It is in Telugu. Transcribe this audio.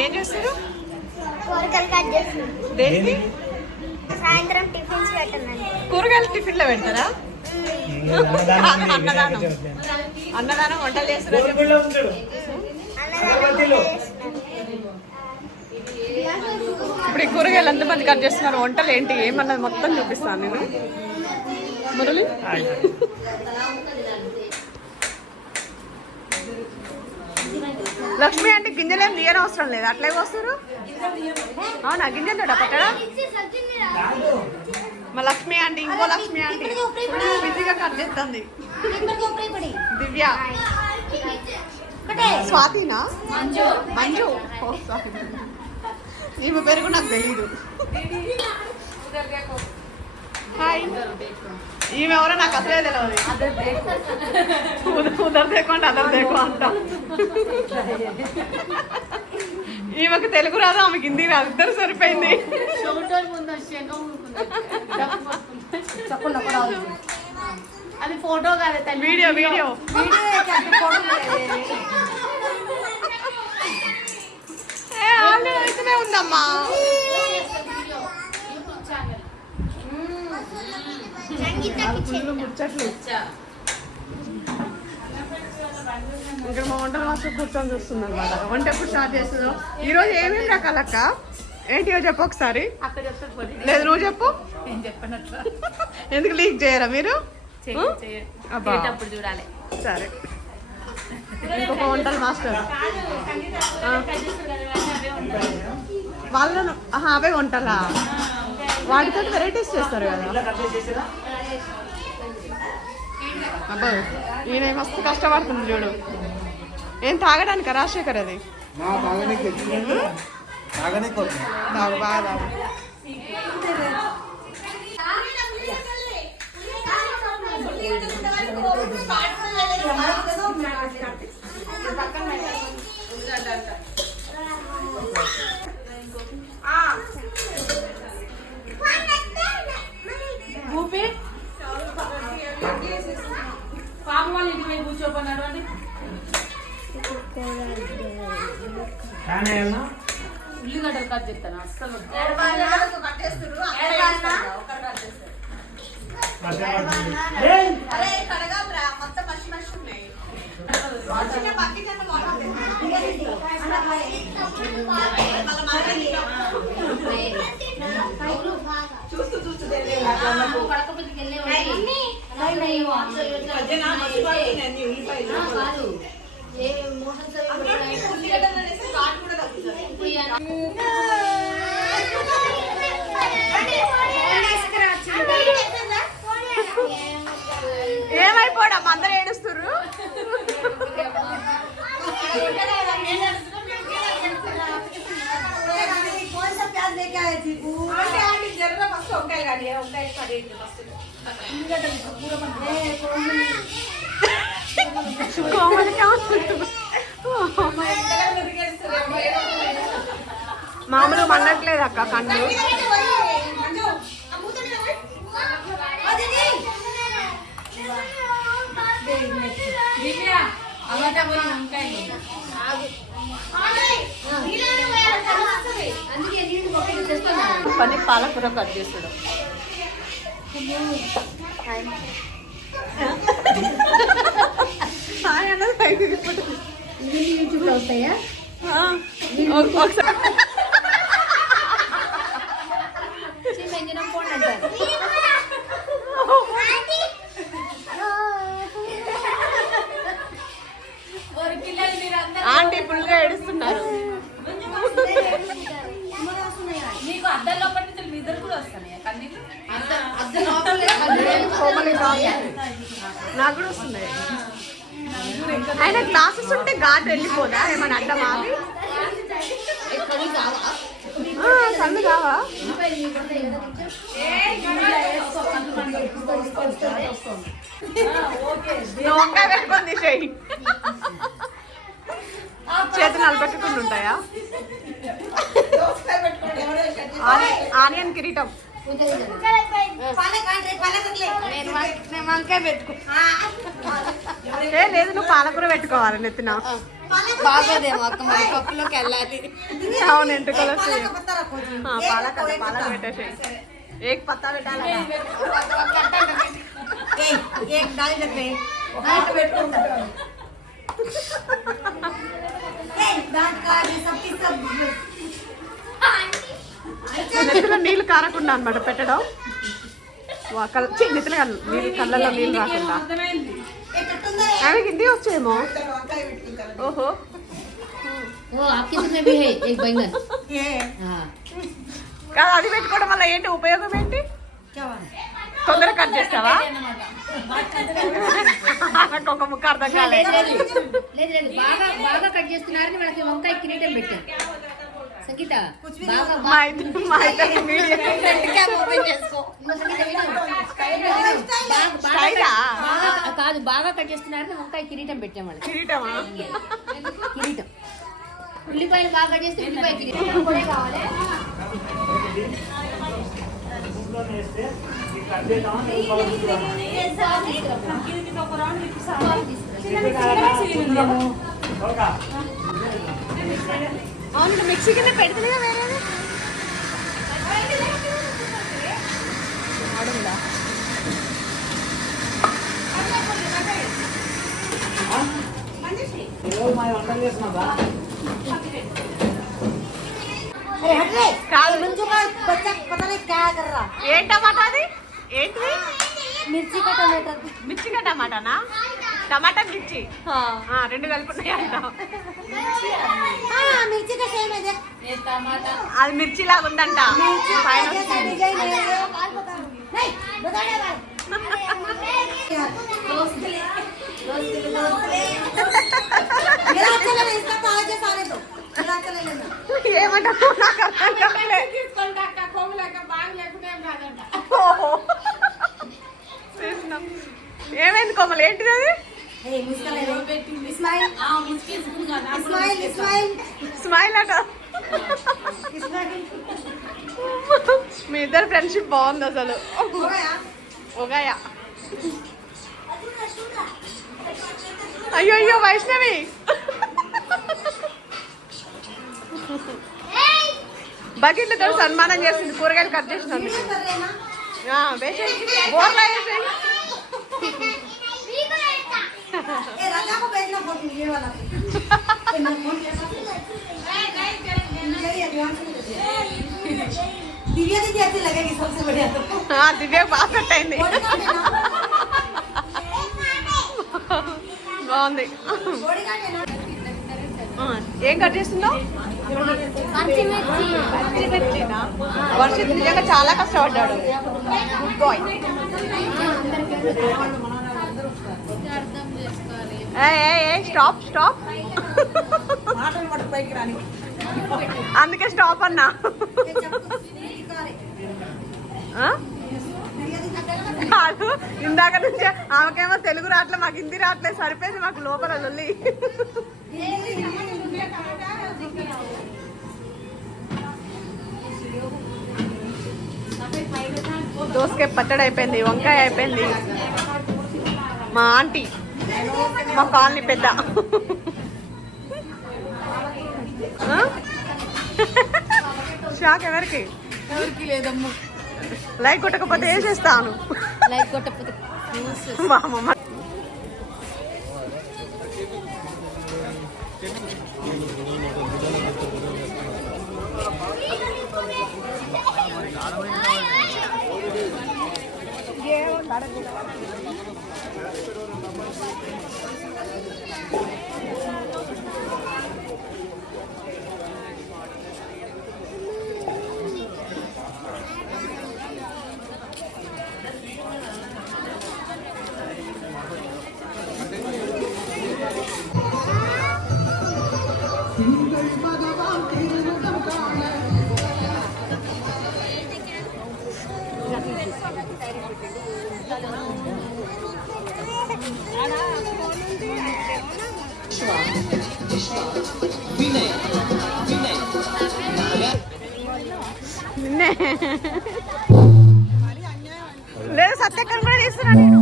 ఏం చేస్తారు? కూరగాయలు కట్ చేస్తారు. దేనికి? సాయంత్రం టిఫిన్స్ పెట్టండి. కూరగాయలు టిఫిన్ లో పెడతారా? అన్నదానం అన్నదానం వంటలు చేస్తారు. ఇప్పుడు ఈ కూరగాయలు ఎంతమంది కట్ చేస్తున్నారు, వంటలు ఏంటి ఏమన్నది మొత్తం చూపిస్తాను నేను. మురళి లక్ష్మి అంటే గింజలేం తీయని అవసరం లేదు, అట్లే వస్తారు. అవునా, గింజలు పట్టడా? మా లక్ష్మి అంటే ఇంకో లక్ష్మి అంటే బిజీగా కట్ చేస్తుంది. దివ్య, స్వాతినా? మంజు. ఈమె పేరు కూడా నాకు తెలీదు. హాయ్. ఈమె ఎవరో నాకు అసలే తెలియదు. ఉదర్ దేకోండి అదర్ దేకో అంట. ఈమెకు తెలుగు రాదు, ఆమెకి హిందీ రాదు, ఇద్దరు సరిపోయింది. అది ఫోటో కాదు, వీడియో. వీడియో అయితేనే ఉందమ్మా. ముచ్చట్లు ఇక్కడ మా వంటలు మాస్టర్ కూర్చొని చూస్తుంది అనమాట. వంట ఎప్పుడు స్టార్ట్ చేస్తుందో. ఈరోజు ఏమేమి రకాలక్క ఏంటివో చెప్పు ఒకసారి. లేదు నువ్వు చెప్పు. ఎందుకు లీక్ చేయరా మీరు? చూడాలి. సరే, ఇంకొక వంటలు మాస్టర్ వాళ్ళను అవే వంటలా? వాటితో వెరైటీస్ చేస్తారు కదా. అబ్బా, ఈయన మస్తు కష్టపడుతుంది చూడు. ఏం తాగడానికి రాజశేఖర్ అది బాగా. పాప వాళ్ళు ఇంటి మీద కూర్చోపన్నాడు అని ఉల్లిగడ్డలు కట్ చేస్తాను. అస్సలు ఏమైపోవడం, అందరూ ఏడుస్తున్నారు. మామూలు మన్నట్లేదు అక్క కన్ను. పని పాలకూర కట్ చేస్తాడు. వస్తాయా? ఒకసారి ఆంటీ ఫుల్గా ఏడుస్తున్నారు. నీకు అద్దం లోపల నుంచి నిద్ర కూడా వస్తున్నాయి కన్నీళ్ళు. నాకు కూడా వస్తున్నాయి. ఆయన క్లాసెస్ ఉంటే ఘాట్ వెళ్ళిపోదా ఏమన్నా అడ్డమా? కళ్ళు కావా? వంకాయ పెట్టుకొని తీసేయి. చేతులు నలపెట్టుకుని ఉంటాయా? ఆనియన్ కిరీటం. నేను వంకాయ పెట్టుకో లేదు నువ్వు పాలకూర పెట్టుకోవాలి నెత్తిన బాగోదేమో అక్క మరి పప్పులోకి వెళ్ళాలి. అవును ఎంటుకలు వస్తాయి పాలకూర పెట్టేసి ఏక పత్తా పెట్టాలి నెత్తిలో నీళ్ళు కారకుండా అనమాట పెట్టడం నెత్తిలో నీళ్ళు కళ్ళల్లో నీళ్ళు రాకుండా ఆమెకి హిందీ వచ్చేమో ఓహో ఓ आपके में भी है एक बैंगन हां కాదు అది పెట్టుకోవడం వల్ల ఏంటి ఉపయోగం ఏంటి తొందరగా కట్ చేస్తావా ఒక ముక్క అర్థం కాలేదు లేదు బాగా బాగా కట్ చేస్తున్నారని మనకి వంకాయ కిరీటం పెట్టారు సంగీత బాగా కాదు బాగా కట్ చేస్తున్నారని వంకాయ కిరీటం పెట్టాం వాళ్ళు. కిరీటమా కిరీటం ఉల్లిపాయలు బాగా కట్ చేస్తే ఉల్లిపాయ కిరీటం కూడా కావాలి. అవును మిక్సీ కింద పెడుతుందిగా వేరే ఏ టమాటా అది ఏంటి మిర్చి కా టమాటా మిర్చిగా టమాటానా టమాటా మిర్చి రెండు కలుపున్నాయి అంట అది మిర్చి లాగా ఉందంట ఏమంటా ఏమైంది కోమలు ఏంటిది అది స్మైల్ అట మీ ఇద్దరు ఫ్రెండ్షిప్ బాగుంది అసలు ఒగాయా అయ్యో అయ్యో వైష్ణవి బకెట్లతో సన్మానం చేస్తుంది కూరగాయలు కట్ చేసిన బోర్లా వేసేయి दिव्या दीदी अच्छी लगेगी सबसे बढ़िया तो దివ్య బాగా సెట్ అయింది బాగుంది ఏం కట్ చేస్తున్నావు వర్షిత్ నిజంగా చాలా కష్టపడ్డాడు గుడ్ బాయ్ స్టాప్ స్టాప్ అందుకే స్టాప్ అన్నా కాదు ఇందాక నుంచి ఆమెకేమో తెలుగు రావట్లే మాకు హిందీ రావట్లేదు సరిపోయింది మాకు లోపల లొల్లి దోసకాయ పచ్చడి అయిపోయింది వంకాయ అయిపోయింది మా ఆంటీ మా కాలనీ పెద్ద షాక్ ఎవరికి లేదమ్మా లైక్ కొట్టకపోతే వేసేస్తాను లైక్ కొట్టకపోతే మా అమ్మమ్మ నిన్నే లేదు సత్యక్కని కూడా తీస్తున్నా నేను